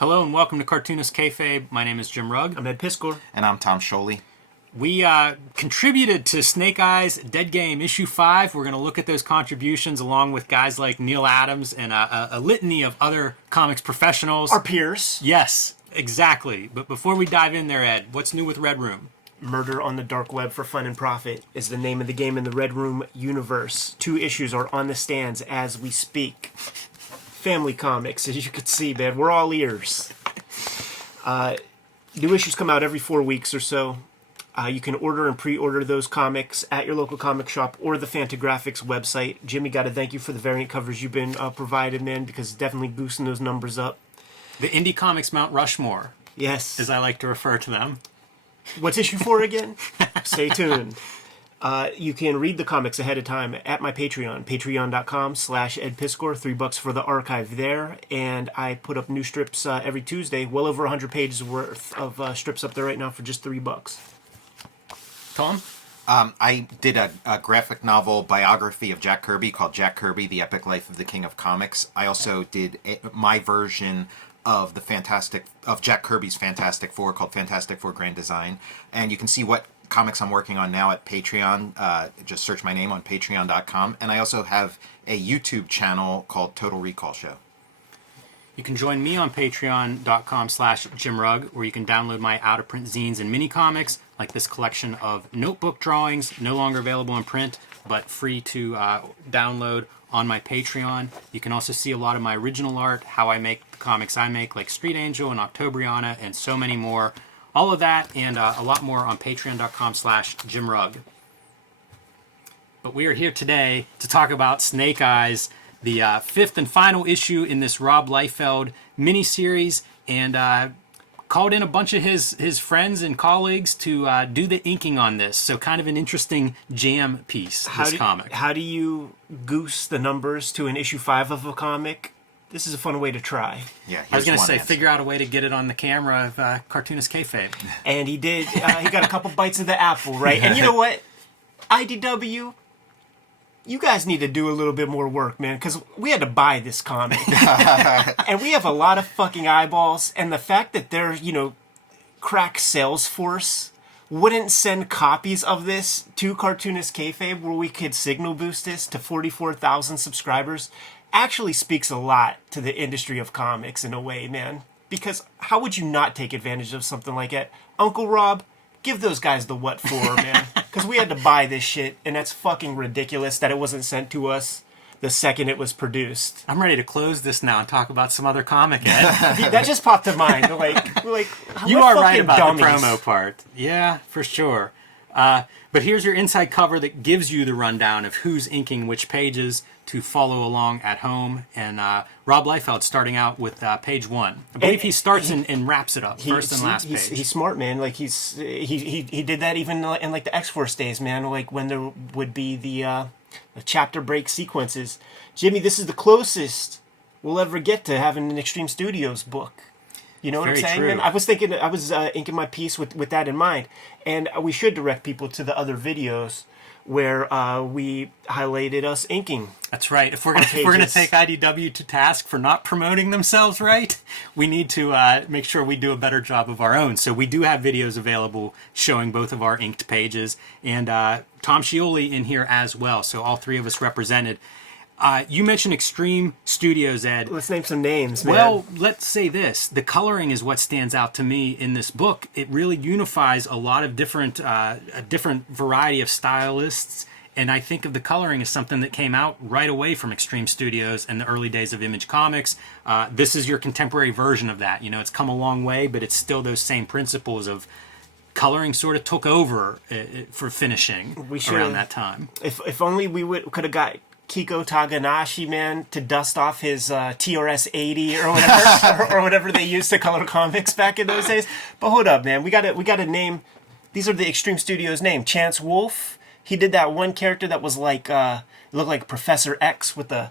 Hello and welcome to Cartoonist Kayfabe. My name is Jim Rugg. I'm Ed Piskor. And I'm Tom Scioli. We contributed to Snake Eyes Dead Game issue 5. We're going to look at those contributions along with guys like Neil Adams and a litany of other comics professionals. Our peers. Yes, exactly. But before we dive in there, Ed, what's new with Red Room? Murder on the Dark Web for Fun and Profit is the name of the game in the Red Room universe. 2 issues are on the stands as we speak. Family comics, as you can see, man. We're all ears. New issues come out every 4 weeks or so. You can order and pre-order those comics at your local comic shop or the Fantagraphics website. Jimmy, got to thank you for the variant covers you've been provided, man, because it's definitely boosting those numbers up. The Indie Comics Mount Rushmore. Yes. As I like to refer to them. What's issue 4 again? Stay tuned. You can read the comics ahead of time at my Patreon, patreon.com/edpiskor, $3 for the archive there. And I put up new strips every Tuesday, well over 100 pages worth of strips up there right now for just $3. Tom? I did a graphic novel biography of Jack Kirby called Jack Kirby, The Epic Life of the King of Comics. I also did my version of Jack Kirby's Fantastic Four called Fantastic Four Grand Design. And you can see what comics I'm working on now at Patreon. Just search my name on patreon.com. And I also have a YouTube channel called Total Recall Show. You can join me on patreon.com/JimRugg, where you can download my out-of-print zines and mini-comics, like this collection of notebook drawings, no longer available in print, but free to download on my Patreon. You can also see a lot of my original art, how I make the comics I make, like Street Angel and Octobriana, and so many more. All of that and a lot more on patreon.com/JimRugg. But we are here today to talk about Snake Eyes, the 5th and final issue in this Rob Liefeld miniseries, and called in a bunch of his friends and colleagues to do the inking on this. So kind of an interesting jam piece, this comic. How do you goose the numbers to an issue 5 of a comic? This is a fun way to try. Yeah, I was going to say, answer. figure out a way to get it on the camera of Cartoonist Kayfabe. And he did. He got a couple bites of the apple, right? And you know what? IDW, you guys need to do a little bit more work, man, because we had to buy this comic. And we have a lot of fucking eyeballs, and the fact that their, crack Salesforce wouldn't send copies of this to Cartoonist Kayfabe where we could signal boost this to 44,000 subscribers actually speaks a lot to the industry of comics in a way, man. Because how would you not take advantage of something like that? Uncle Rob, give those guys the what for, man. Because we had to buy this shit, and that's fucking ridiculous that it wasn't sent to us the second it was produced. I'm ready to close this now and talk about some other comic, Ed. That just popped to mind. You are right about dummies. the promo part. Yeah, for sure. But here's your inside cover that gives you the rundown of who's inking which pages to follow along at home. And Rob Liefeld starting out with page 1. I believe he starts and wraps it up, first and last page. He's smart, man. Like he did that even in like the X-Force days, man. Like when there would be the chapter break sequences. Jimmy, this is the closest we'll ever get to having an Extreme Studios book. You know what I'm saying? True. And I was inking my piece with that in mind. And we should direct people to the other videos where we highlighted us inking. That's right. If we're gonna take IDW to task for not promoting themselves right, we need to make sure we do a better job of our own. So we do have videos available showing both of our inked pages, and Tom Scioli in here as well. So all 3 of us represented. You mentioned Extreme Studios, Ed. Let's name some names, man. Well, let's say this. The coloring is what stands out to me in this book. It really unifies a lot of a different variety of stylists, and I think of the coloring as something that came out right away from Extreme Studios in the early days of Image Comics. This is your contemporary version of that. It's come a long way, but it's still those same principles of coloring sort of took over for finishing around that time. If only we could have got Kiko Taganashi, man, to dust off his TRS 80 or whatever, or whatever they used to color comics back in those days. But hold up, man, we got to name. These are the Extreme Studios name. Chance Wolf. He did that one character that was like looked like Professor X with the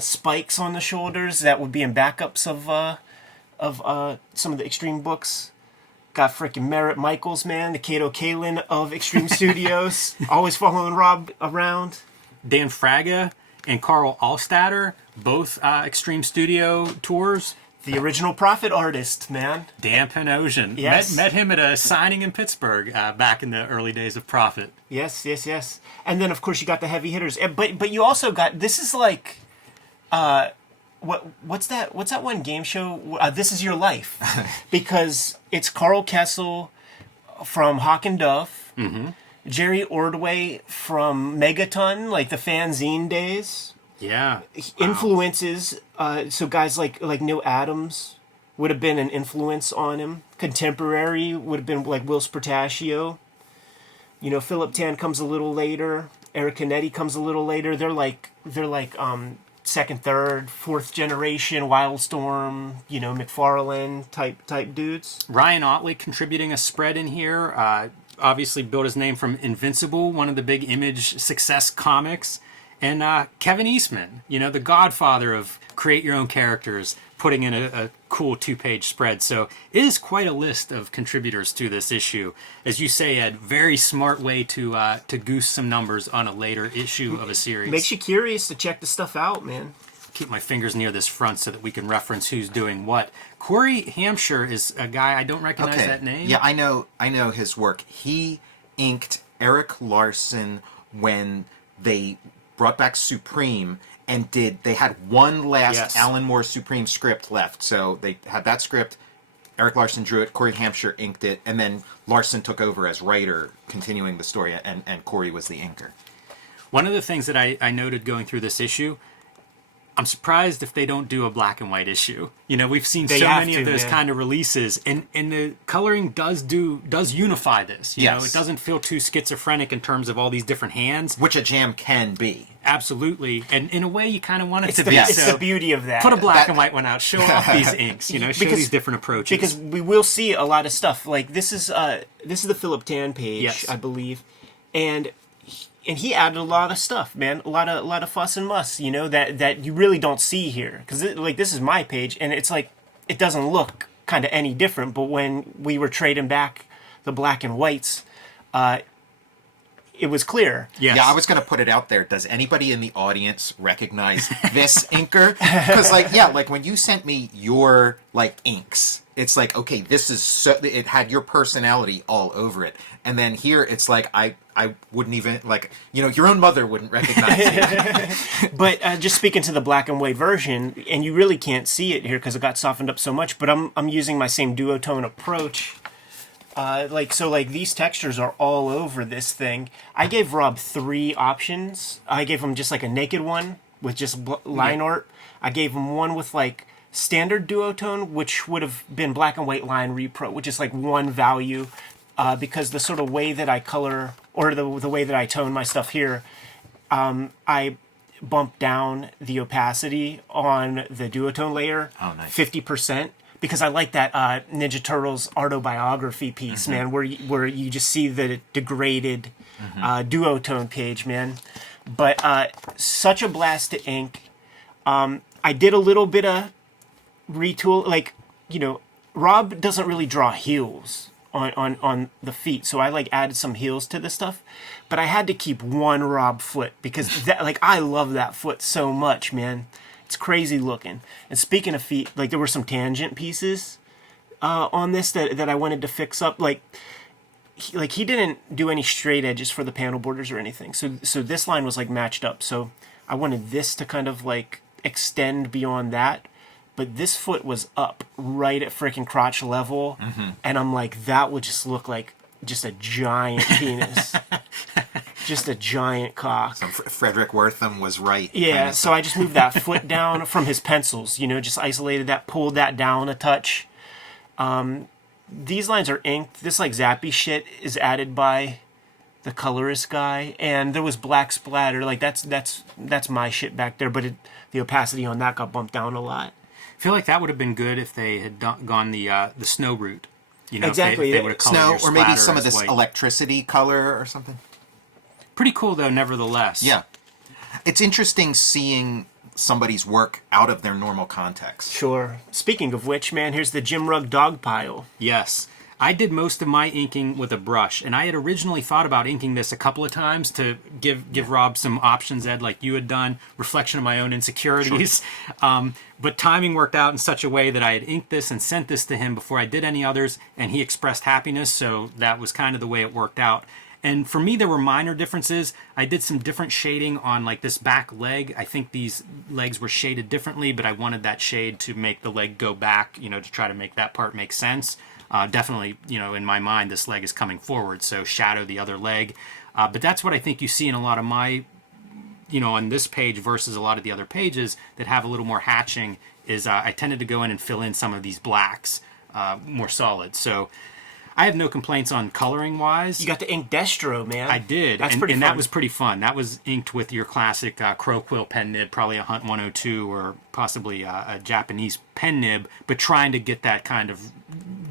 spikes on the shoulders. That would be in backups of some of the Extreme books. Got freaking Merritt Michaels, man, the Kato Kalin of Extreme Studios, always following Rob around. Dan Fraga and Carl Allstatter, both Extreme Studio tours. The original Prophet artist, man. Dan Panosian. Yes. Met him at a signing in Pittsburgh back in the early days of Prophet. Yes. And then, of course, you got the heavy hitters. But you also got, this is like, what's that one game show? This Is Your Life. Because it's Carl Kessel from Hawk and Dove, Jerry Ordway from Megaton, like the fanzine days. Yeah. Influences, so guys like Neil Adams would have been an influence on him. Contemporary would have been like Will Spartaccio. You know, Philip Tan comes a little later. Eric Canetti comes a little later. They're like second, third, fourth generation Wildstorm, you know, McFarlane type dudes. Ryan Otley contributing a spread in here. Obviously built his name from Invincible, one of the big Image success comics. And Kevin Eastman, you know, the godfather of create your own characters, putting in a cool 2-page spread. So it is quite a list of contributors to this issue. As you say, Ed, very smart way to goose some numbers on a later issue of a series. Makes you curious to check the stuff out, man. Keep my fingers near this front so that we can reference who's doing what. Corey Hampshire is a guy, I don't recognize that name. Yeah, I know his work. He inked Eric Larson when they brought back Supreme and they had one last Alan Moore Supreme script left. So they had that script. Eric Larson drew it, Corey Hampshire inked it, and then Larson took over as writer, continuing the story, and Corey was the inker. One of the things that I noted going through this issue, I'm surprised if they don't do a black and white issue. You know, we've seen so many of those kind of releases, and the coloring does unify this. You know, it doesn't feel too schizophrenic in terms of all these different hands, which a jam can be. Absolutely, and in a way, you kind of want it to be. It's the beauty of that. Put a black and white one out. Show off these inks. You know, show these different approaches. Because we will see a lot of stuff. Like this is the Philip Tan page, I believe, and he added a lot of stuff, man. A lot of fuss and muss, you know, that you really don't see here. Because like this is my page, and it's like it doesn't look kind of any different. But when we were trading back the black and whites, it was clear. Yes. Yeah, I was going to put it out there. Does anybody in the audience recognize this inker? Because like when you sent me your like inks, it's like, okay, this is so, it had your personality all over it. And then here it's like I wouldn't even, like, you know, your own mother wouldn't recognize it. But just speaking to the black and white version, and you really can't see it here because it got softened up so much, but I'm using my same duotone approach. Like these textures are all over this thing. I gave Rob 3 options. I gave him just like a naked one with just line art. I gave him one with like standard duotone, which would have been black and white line repro, which is like one value, because the sort of way that I color or the way that I tone my stuff here, I bump down the opacity on the duotone layer 50%. Because I like that Ninja Turtles autobiography piece, man, where you just see the degraded duotone page, man. But such a blast to ink. I did a little bit of retool. Like, you know, Rob doesn't really draw heels on the feet, so I like added some heels to the stuff. But I had to keep one Rob foot because that, like, I love that foot so much, man. It's crazy looking. And speaking of feet, like there were some tangent pieces on this that I wanted to fix up. Like he didn't do any straight edges for the panel borders or anything. So this line was like matched up. So I wanted this to kind of like extend beyond that. But this foot was up right at freaking crotch level. And I'm like, that would just look like just a giant penis. Just a giant cock. So Frederick Wortham was right. Yeah, so I just moved that foot down from his pencils, you know, just isolated that, pulled that down a touch. These lines are inked. This like zappy shit is added by the colorist guy, and there was black splatter. Like that's my shit back there, but the opacity on that got bumped down a lot. I feel like that would have been good if they had gone the snow route. You know, exactly. If they would have colored snow, or maybe some of this white. electricity color or something. Pretty cool, though, nevertheless. Yeah. It's interesting seeing somebody's work out of their normal context. Sure. Speaking of which, man, here's the Jim Rugg dog pile. Yes. I did most of my inking with a brush, and I had originally thought about inking this a couple of times to give Rob some options, Ed, like you had done, reflection of my own insecurities. Sure. But timing worked out in such a way that I had inked this and sent this to him before I did any others, and he expressed happiness, so that was kind of the way it worked out. And for me, there were minor differences. I did some different shading on like this back leg. I think these legs were shaded differently, but I wanted that shade to make the leg go back, to try to make that part make sense. Definitely, in my mind, this leg is coming forward, so shadow the other leg. But that's what I think you see in a lot of my, on this page versus a lot of the other pages that have a little more hatching, is I tended to go in and fill in some of these blacks more solid. So I have no complaints on coloring wise. You got to ink Destro, man. I did. That's pretty fun. And that was pretty fun. That was inked with your classic crow quill pen nib, probably a Hunt 102 or possibly a Japanese pen nib, but trying to get that kind of,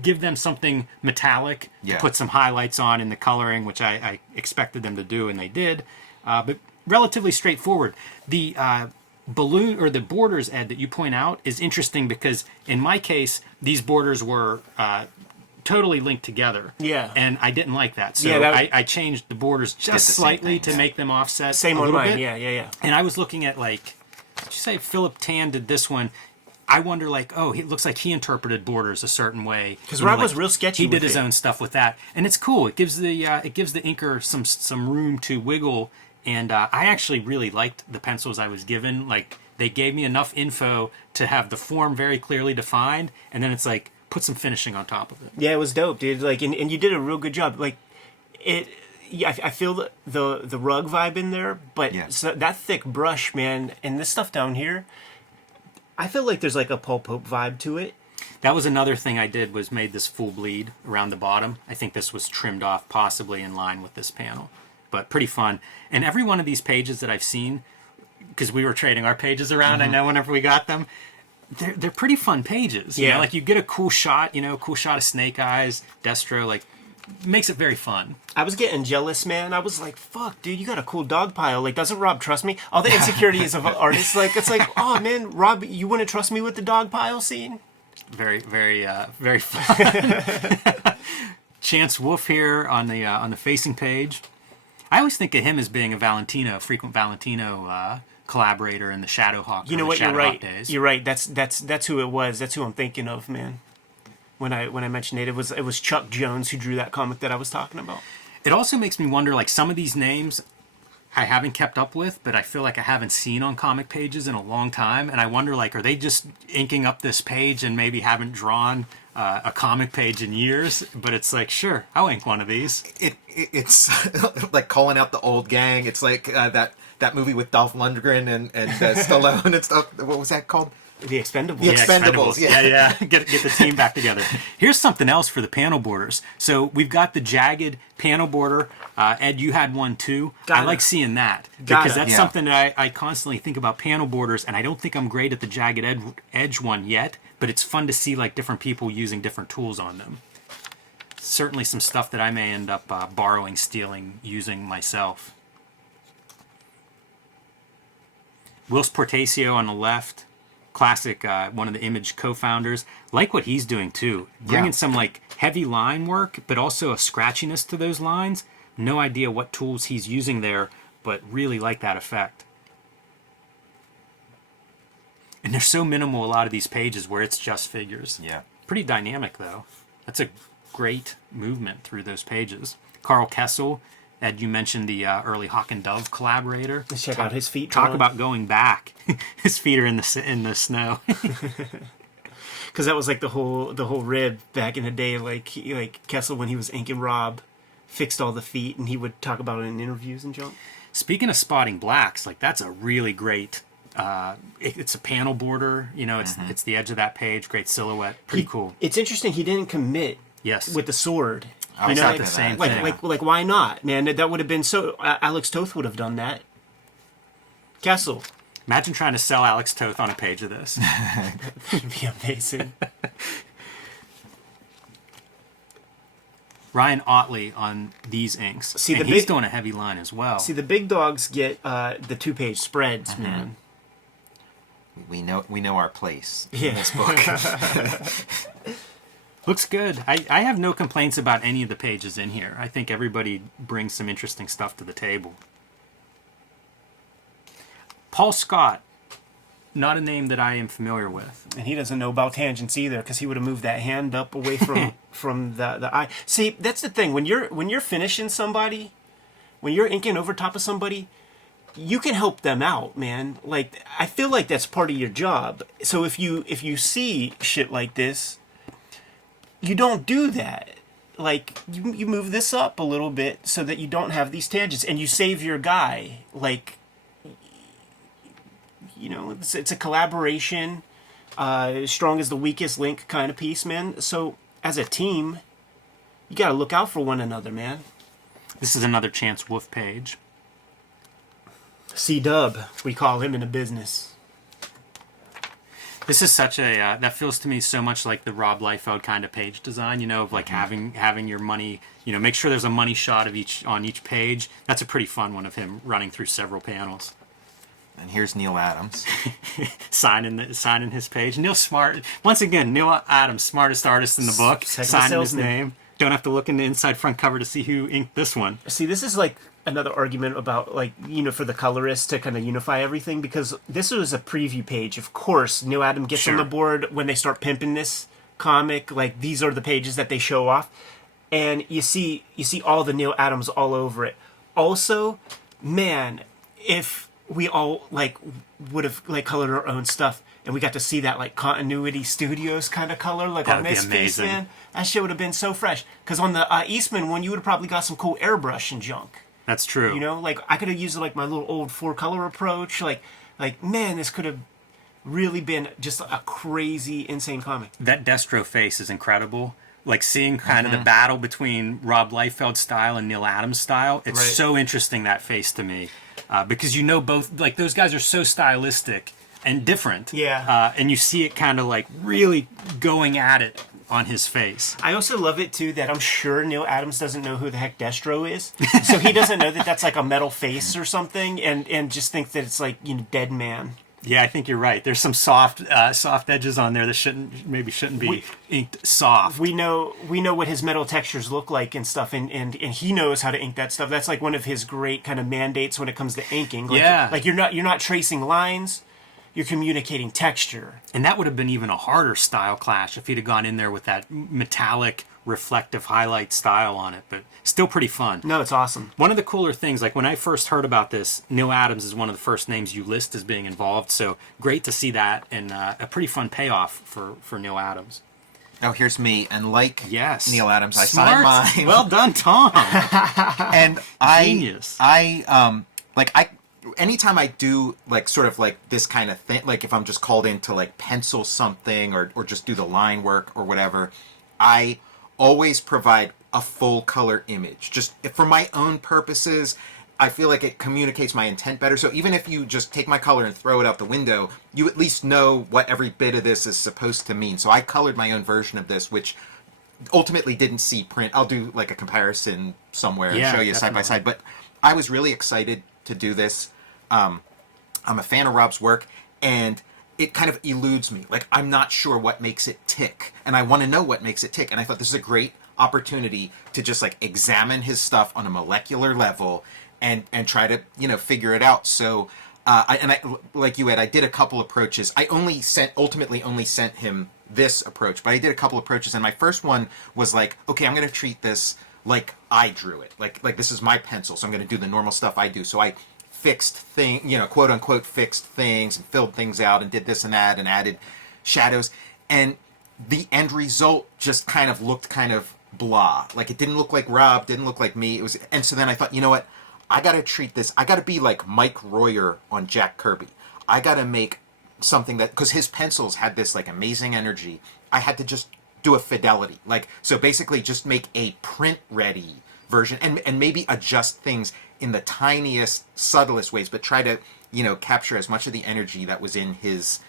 give them something metallic to put some highlights on in the coloring, which I expected them to do, and they did. But relatively straightforward. The balloon or the borders, Ed, that you point out is interesting because in my case, these borders were totally linked together. Yeah. And I didn't like that. So I changed the borders just slightly to make them offset Same a on little mine. bit. Yeah. And I was looking at did you say Philip Tan did this one? I wonder it looks like he interpreted borders a certain way. Because Rob was real sketchy He did with his own stuff with that. And it's cool. It gives the inker some room to wiggle. And I actually really liked the pencils I was given. They gave me enough info to have the form very clearly defined. And then it's put some finishing on top of it. Yeah, it was dope, dude. And you did a real good job. I feel the Rugg vibe in there, but so that thick brush, man, and this stuff down here, I feel like there's a Paul Pope vibe to it. That was another thing I did, was made this full bleed around the bottom. I think this was trimmed off possibly in line with this panel, but pretty fun. And every one of these pages that I've seen, because we were trading our pages around, I know whenever we got them, they're pretty fun pages. Yeah. You get a cool shot, cool shot of Snake Eyes, Destro, makes it very fun. I was getting jealous, man. I was like, fuck, dude, you got a cool dog pile. Doesn't Rob trust me? All the insecurities of artists, oh, man, Rob, you wouldn't trust me with the dog pile scene? Very, very, very fun. Chance Wolf here on the facing page. I always think of him as being a frequent Valentino collaborator in the Shadowhawk. You know what? You're right. Days. You're right. That's who it was. That's who I'm thinking of, man. When I mentioned it, it was Chuck Jones who drew that comic that I was talking about. It also makes me wonder, some of these names I haven't kept up with, but I feel like I haven't seen on comic pages in a long time, and I wonder, are they just inking up this page and maybe haven't drawn a comic page in years? But it's sure, I'll ink one of these. It's like calling out the old gang. It's like that movie with Dolph Lundgren and Stallone and stuff. What was that called? The Expendables. The Expendables, yeah. Get the team back together. Here's something else for the panel borders. So we've got the jagged panel border. Ed, you had one too. I like seeing that because that's something that I constantly think about panel borders, and I don't think I'm great at the jagged edge one yet, but it's fun to see different people using different tools on them. Certainly some stuff that I may end up borrowing, stealing, using myself. Whilst Portacio on the left. Classic, one of the Image co-founders. Like what he's doing too, bringing some heavy line work, but also a scratchiness to those lines. No idea what tools he's using there, but really like that effect. And they're so minimal, a lot of these pages, where it's just figures. Yeah. Pretty dynamic though. That's a great movement through those pages. Carl Kessel, Ed, you mentioned the early Hawk and Dove collaborator. Let's check out his feet. Talk about going back. His feet are in the snow. Because that was the whole rib back in the day. Kessel, when he was inking Rob, fixed all the feet, and he would talk about it in interviews and junk. Speaking of spotting blacks, that's a really great. It's a panel border. It's the edge of that page. Great silhouette. Pretty cool. It's interesting. He didn't commit. Yes. With the sword. It's not the same thing. Why not, man? That would have been so. Alex Toth would have done that. Kessel. Imagine trying to sell Alex Toth on a page of this. That'd be amazing. Ryan Otley on these inks. See, he's doing a heavy line as well. See, the big dogs get the 2-page spreads, man. We know our place in this book. Looks good. I have no complaints about any of the pages in here. I think everybody brings some interesting stuff to the table. Paul Scott, not a name that I am familiar with. And he doesn't know about tangents either, because he would have moved that hand up away from the eye. See, that's the thing. When you're finishing somebody, when you're inking over top of somebody, you can help them out, man. Like, I feel like that's part of your job. So if you see shit like this, you don't do that. Like, you move this up a little bit so that you don't have these tangents, and you save your guy. Like, you know, it's a collaboration, strong as the weakest link kind of piece, man. So as a team, you got to look out for one another, man. This is another Chance Wolf page. C-Dub, we call him in the business. This is such a that feels to me so much like the Rob Liefeld kind of page design, you know, of like having your money, you know, make sure there's a money shot of on each page. That's a pretty fun one of him running through several panels. And here's Neil Adams signing his page. Neil Smart, once again, Neil Adams, smartest artist in the book, signing his name. Don't have to look in the inside front cover to see who inked this one. See, this is like another argument about, like, you know, for the colorist to kind of unify everything, because this was a preview page. Of course, Neil Adams gets on the board when they start pimping this comic. Like, these are the pages that they show off, and you see all the Neil Adams all over it. Also, man, if we all like would have like colored our own stuff, and we got to see that like Continuity Studios kind of color, like that on would this be face, amazing. man, that shit would have been so fresh. Because on the Eastman one, you would have probably got some cool airbrush and junk. That's true. You know, like I could have used like my little old 4-color approach. Like man, this could have really been just a crazy, insane comic. That Destro face is incredible. Like seeing kind of the battle between Rob Liefeld's style and Neil Adams' style. It's so interesting, that face, to me. Because you know both, like, those guys are so stylistic and different. Yeah. And you see it kind of like really going at it on his face. I also love it too that I'm sure Neil Adams doesn't know who the heck Destro is, so he doesn't know that that's like a metal face or something, and just thinks that it's like, you know, Dead Man. Yeah, I think you're right. There's some soft edges on there that shouldn't be inked soft. We know what his metal textures look like and stuff, and he knows how to ink that stuff. That's like one of his great kind of mandates when it comes to inking. Like, like you're not tracing lines, you're communicating texture. And that would have been even a harder style clash if he'd have gone in there with that metallic, reflective highlight style on it, but still pretty fun. No, it's awesome. One of the cooler things, like when I first heard about this, Neil Adams is one of the first names you list as being involved, so great to see that, and a pretty fun payoff for Neil Adams. Oh, here's me, and like Neil Adams, I Smart. signed mine. Well done, Tom. And Genius. Anytime I do like sort of like this kind of thing, like if I'm just called in to like pencil something or just do the line work or whatever, I always provide a full color image. Just for my own purposes, I feel like it communicates my intent better. So even if you just take my color and throw it out the window, you at least know what every bit of this is supposed to mean. So I colored my own version of this, which ultimately didn't see print. I'll do like a comparison somewhere and show you side by side. But I was really excited to do this. I'm a fan of Rob's work, and it kind of eludes me. Like, I'm not sure what makes it tick, and I want to know what makes it tick. And I thought this is a great opportunity to just like examine his stuff on a molecular level and try to, you know, figure it out. So I like you, Ed, I did a couple approaches. I ultimately only sent him this approach, but I did a couple approaches, and my first one was like, okay, I'm going to treat this like I drew it. Like this is my pencil, so I'm going to do the normal stuff I do. So I fixed quote unquote fixed things and filled things out and did this and that and added shadows, and the end result just kind of looked kind of blah. Like, it didn't look like Rob, didn't look like me. And so then I thought, you know what? I got to treat this. I got to be like Mike Royer on Jack Kirby. I got to make something that, because his pencils had this like amazing energy, I had to just do a fidelity. Like, so basically just make a print ready version and maybe adjust things in the tiniest, subtlest ways, but try to, you know, capture as much of the energy that was in his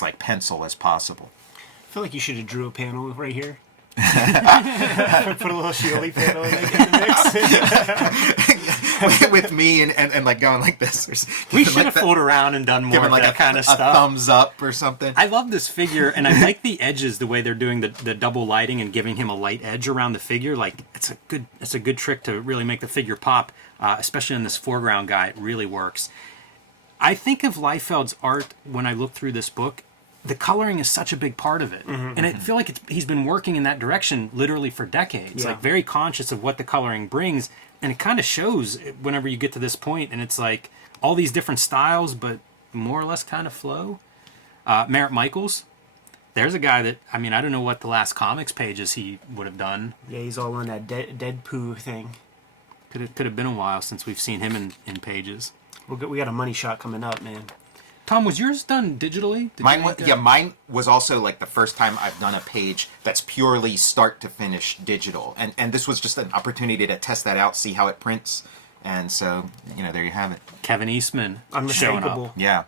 like pencil as possible. I feel like you should have drew a panel right here. Put a little Scioli panel in the mix. with me and like going like this. We should have fooled around and done more Giving of like that kind of a stuff. thumbs up or something. I love this figure, and I like the edges, the way they're doing the double lighting and giving him a light edge around the figure. Like it's a good trick to really make the figure pop, especially in this foreground guy. It really works. I think of Liefeld's art when I look through this book. The coloring is such a big part of it, and I feel like he's been working in that direction literally for decades. Yeah. Like very conscious of what the coloring brings, and it kind of shows whenever you get to this point, and it's like all these different styles, but more or less kind of flow. Merritt Michaels, there's a guy that, I mean, I don't know what the last comics pages he would have done. Yeah, he's all on that dead poo thing. Could have been a while since we've seen him in pages. We got a money shot coming up, man. Tom, was yours done digitally? Mine was also like the first time I've done a page that's purely start to finish digital, and this was just an opportunity to test that out, see how it prints, and so there you have it. Kevin Eastman showing Unmistakable. up. Yeah.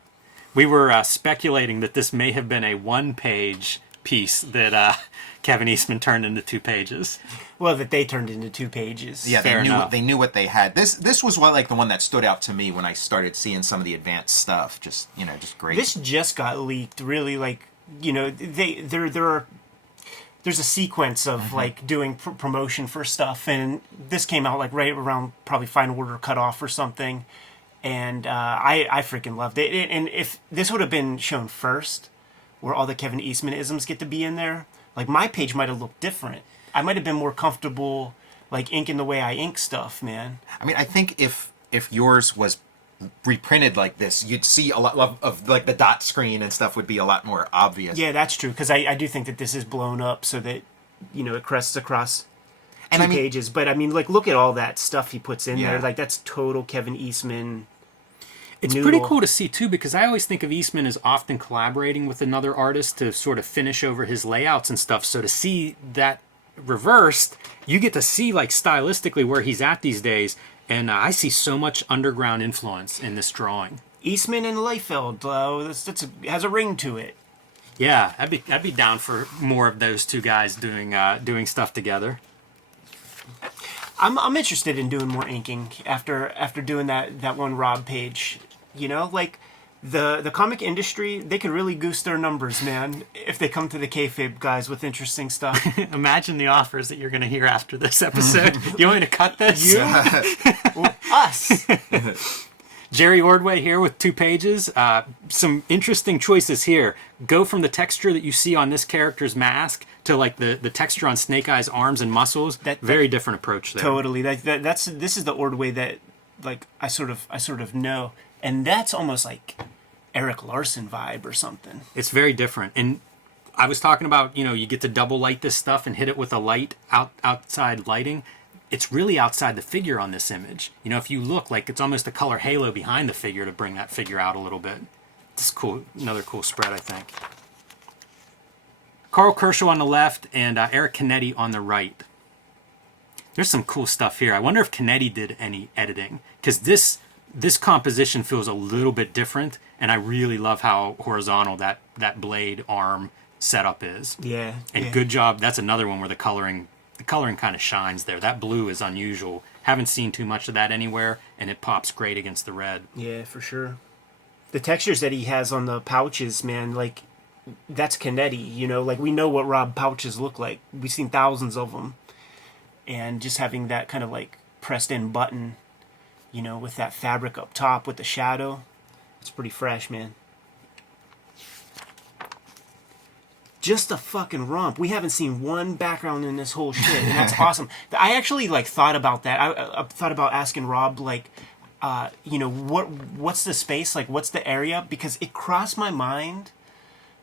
We were speculating that this may have been a one-page piece that Kevin Eastman turned into 2 pages. Well, that they turned into 2 pages. Yeah, Fair enough. they knew what they had. This was the one that stood out to me when I started seeing some of the advanced stuff. Just great. This just got leaked. Really, there's a sequence of like doing promotion for stuff, and this came out like right around probably Final Order cutoff or something, and I freaking loved it. And if this would have been shown first, where all the Kevin Eastman isms get to be in there, like my page might have looked different. I might have been more comfortable like inking the way I ink stuff, man. I mean, I think if yours was reprinted like this, you'd see a lot of like the dot screen and stuff would be a lot more obvious. Yeah, that's true, because I do think that this is blown up so that it crests across two pages. But I mean, like, look at all that stuff he puts in there. Like, that's total Kevin Eastman. It's pretty cool to see too, because I always think of Eastman as often collaborating with another artist to sort of finish over his layouts and stuff. So to see that reversed, you get to see like stylistically where he's at these days, and I see so much underground influence in this drawing. Eastman and Liefeld, has a ring to it. Yeah, I'd be down for more of those two guys doing stuff together. I'm interested in doing more inking after doing that one Rob page. Like the comic industry, they could really goose their numbers, man, if they come to the Kayfabe guys with interesting stuff. Imagine the offers that you're going to hear after this episode. You want me to cut this? Well, us. Jerry Ordway here with 2 pages. Some interesting choices here. Go from the texture that you see on this character's mask to like the texture on Snake Eye's arms and muscles. Very different approach there. Totally. This is the Ordway that like I sort of know, and that's almost like Eric Larson vibe or something. It's very different. And I was talking about, you get to double light this stuff and hit it with a light outside lighting. It's really outside the figure on this image. If you look, like it's almost a color halo behind the figure to bring that figure out a little bit. It's cool. Another cool spread, I think. Carl Kershaw on the left and Eric Canetti on the right. There's some cool stuff here. I wonder if Canetti did any editing, because this composition feels a little bit different, and I really love how horizontal that blade arm setup is. Yeah. And good job. That's another one where the coloring kind of shines there. That blue is unusual. Haven't seen too much of that anywhere, and it pops great against the red. Yeah, for sure. The textures that he has on the pouches, man, like, that's Canetti, like, we know what Rob pouches look like. We've seen thousands of them. And just having that kind of, like, pressed-in button, with that fabric up top with the shadow, it's pretty fresh, man. Just a fucking romp. We haven't seen one background in this whole shit, and that's awesome. I actually thought about that. I thought about asking Rob what's the space, like what's the area, because it crossed my mind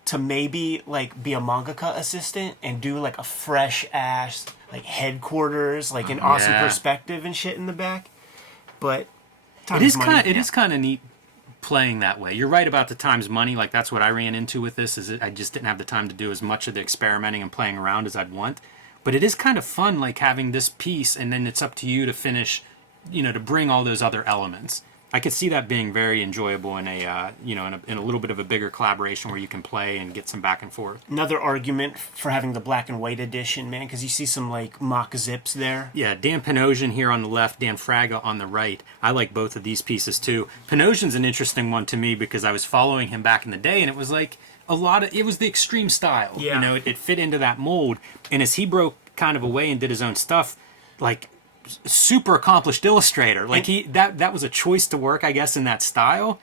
to maybe be a mangaka assistant and do a fresh ass headquarters, an awesome perspective and shit in the back. But it is kind of neat playing that way. You're right about the time's money. That's what I ran into with this. I just didn't have the time to do as much of the experimenting and playing around as I'd want. But it is kind of fun, having this piece, and then it's up to you to finish, to bring all those other elements. I could see that being very enjoyable in a in a little bit of a bigger collaboration where you can play and get some back and forth. Another argument for having the black and white edition, man, because you see some like mock zips there. Yeah, Dan Panosian here on the left, Dan Fraga on the right. I like both of these pieces too. Panosian's an interesting one to me because I was following him back in the day, and it was like it was the extreme style. Yeah. You know, it fit into that mold. And as he broke kind of away and did his own stuff, like super accomplished illustrator. Like that was a choice to work, I guess, in that style,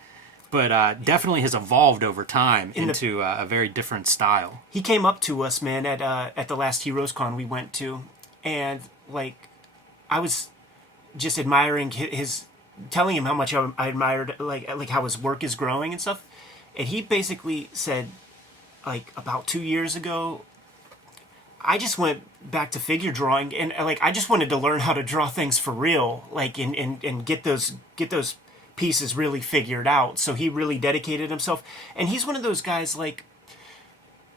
but definitely has evolved over time into a very different style. He came up to us, man, at the last Heroes Con we went to, and like I was just admiring telling him how much I admired like how his work is growing and stuff, and he basically said, like about 2 years ago, I just went back to figure drawing, and like I just wanted to learn how to draw things for real, like and get those pieces really figured out. So he really dedicated himself, and he's one of those guys, like,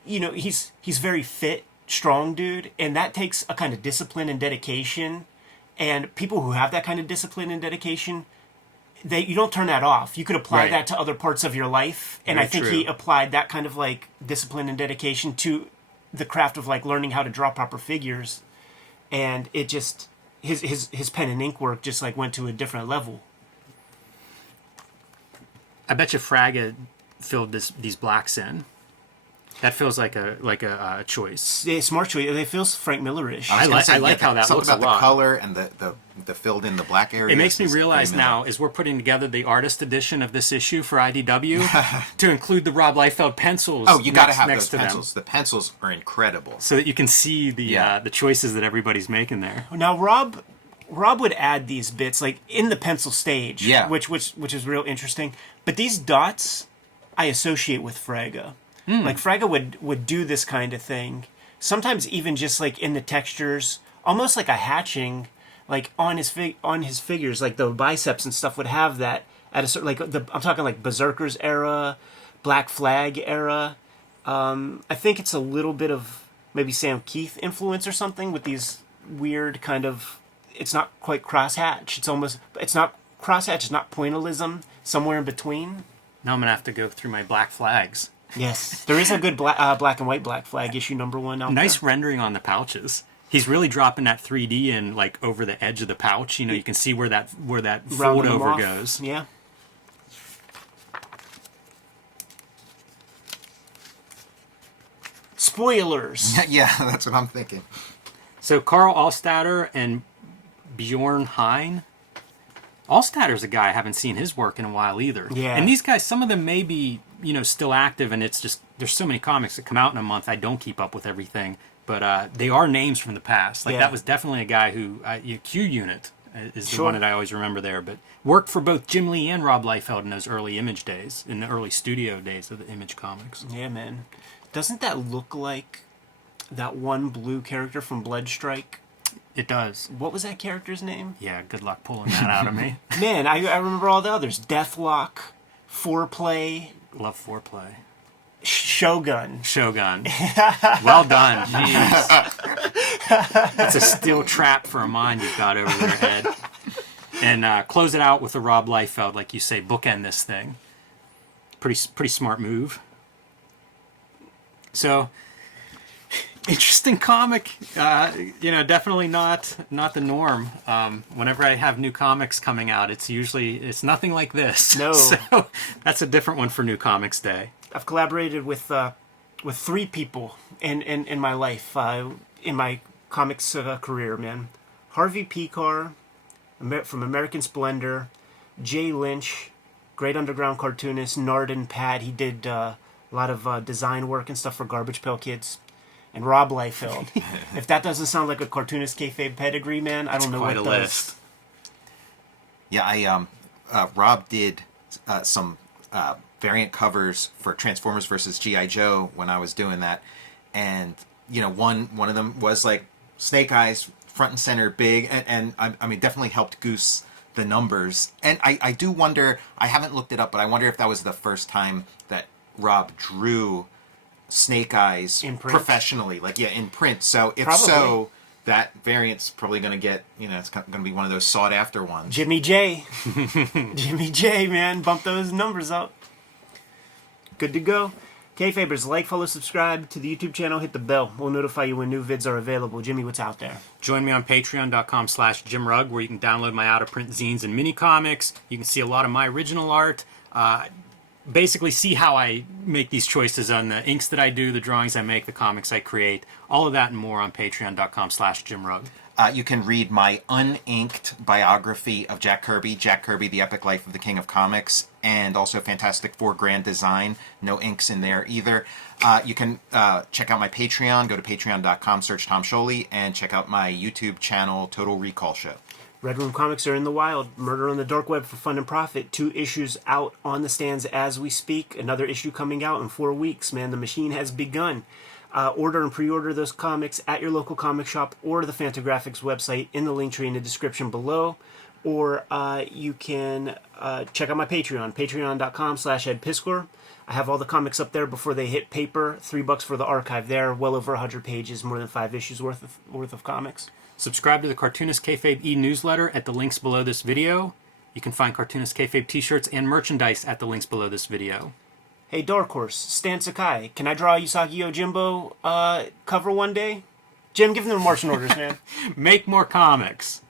you know, he's very fit, strong dude, and that takes a kind of discipline and dedication. And people who have that kind of discipline and dedication, you don't turn that off. You could apply Right. that to other parts of your life, and Very I think true. he applied that kind of like discipline and dedication to the craft of like learning how to draw proper figures, and it just his pen and ink work just like went to a different level. I bet you Fraga filled these blacks in. That feels like a choice. Yeah, smart choice. It feels Frank Miller-ish. I like how that something looks a about lot. the color and the filled in the black area. It makes me realize now, as we're putting together the artist edition of this issue for IDW, to include the Rob Liefeld pencils. Oh, you got to have next those to pencils. The pencils are incredible. so that you can see the choices that everybody's making there. Now Rob would add these bits like in the pencil stage, Yeah. which is real interesting. But these dots I associate with Fraga. Like Fraga would do this kind of thing. Sometimes even just like in the textures, almost like a hatching, like on his figures, like the biceps and stuff would have that at a certain, like I'm talking like Berserkers era, Black Flag era. I think it's a little bit of maybe Sam Keith influence or something with these weird kind of. It's not quite crosshatch. It's not crosshatch. It's not pointillism. Somewhere in between. Now I'm gonna have to go through my Black Flags. Yes, there is a good black and white Black Flag issue #1 out Nice there. rendering on the pouches. He's really dropping that 3D in, like over the edge of the pouch. You know, you can see where that Rounding fold them over off. goes. Yeah. Spoilers. Yeah, that's what I'm thinking. So Carl Allstatter and Bjorn Hein. Allstatter's a guy I haven't seen his work in a while either. Yeah. And these guys, some of them may be, still active, and it's just there's so many comics that come out in a month. I don't keep up with everything, but they are names from the past. Like Yeah. that was definitely a guy who Q Unit is the Sure. one that I always remember there. But worked for both Jim Lee and Rob Liefeld in those early Image days, in the early studio days of the Image comics. Yeah, man. Doesn't that look like that one blue character from Bloodstrike? It does. What was that character's name? Yeah. Good luck pulling that out of me. Man, I remember all the others. Deathlock, Foreplay, Love foreplay. Shogun. Shogun. Well done. Jeez. That's a steel trap for a mind you've got over their head. And close it out with the Rob Liefeld, like you say, bookend this thing. Pretty smart move. So, interesting comic. Definitely not the norm. Whenever I have new comics coming out, it's nothing like this. No. So that's a different one for New Comics Day. I've collaborated with 3 people in my life, in my comics career, man. Harvey Piskor from American Splendor, Jay Lynch, great underground cartoonist, Narden Pad. He did a lot of design work and stuff for Garbage Pail Kids. And Rob Liefeld. If that doesn't sound like a cartoonist kayfabe pedigree, man, I don't know what Quite a does. list. Yeah, Rob did some variant covers for Transformers versus G.I. Joe when I was doing that, and one of them was like Snake Eyes front and center, big, and I mean definitely helped goose the numbers. And I do wonder, I haven't looked it up, but I wonder if that was the first time that Rob drew Snake Eyes In print? professionally, in print. So if Probably. so, that variant's probably going to get, it's going to be one of those sought after ones. Jimmy J. Jimmy J, man. Bump those numbers up. Good to go. Kayfabers, like, follow, subscribe to the YouTube channel, hit the bell. We'll notify you when new vids are available. Jimmy, what's out there? Join me on patreon.com/JimRugg, where you can download my out-of-print zines and mini comics. You can see a lot of my original art. Basically see how I make these choices on the inks that I do, the drawings I make, the comics I create. All of that and more on patreon.com/JimRugg. You can read my uninked biography of Jack Kirby, The Epic Life of the King of Comics, and also Fantastic Four Grand Design. No inks in there either. You can check out my Patreon. Go to patreon.com, search Tom Scioli, and check out my YouTube channel, Total Recall Show. Red Room Comics are in the wild. Murder on the Dark Web for Fun and Profit. 2 issues out on the stands as we speak. Another issue coming out in 4 weeks, man. The machine has begun. Order and pre-order those comics at your local comic shop or the Fantagraphics website in the link tree in the description below. Or you can check out my Patreon, patreon.com/EdPiskor. I have all the comics up there before they hit paper. $3 for the archive there. Well over 100 pages, more than 5 issues worth of comics. Subscribe to the Cartoonist Kayfabe e-newsletter at the links below this video. You can find Cartoonist Kayfabe t-shirts and merchandise at the links below this video. Hey, Dark Horse, Stan Sakai, can I draw a Usagi Yojimbo cover one day? Jim, give them the marching orders, man. Make more comics.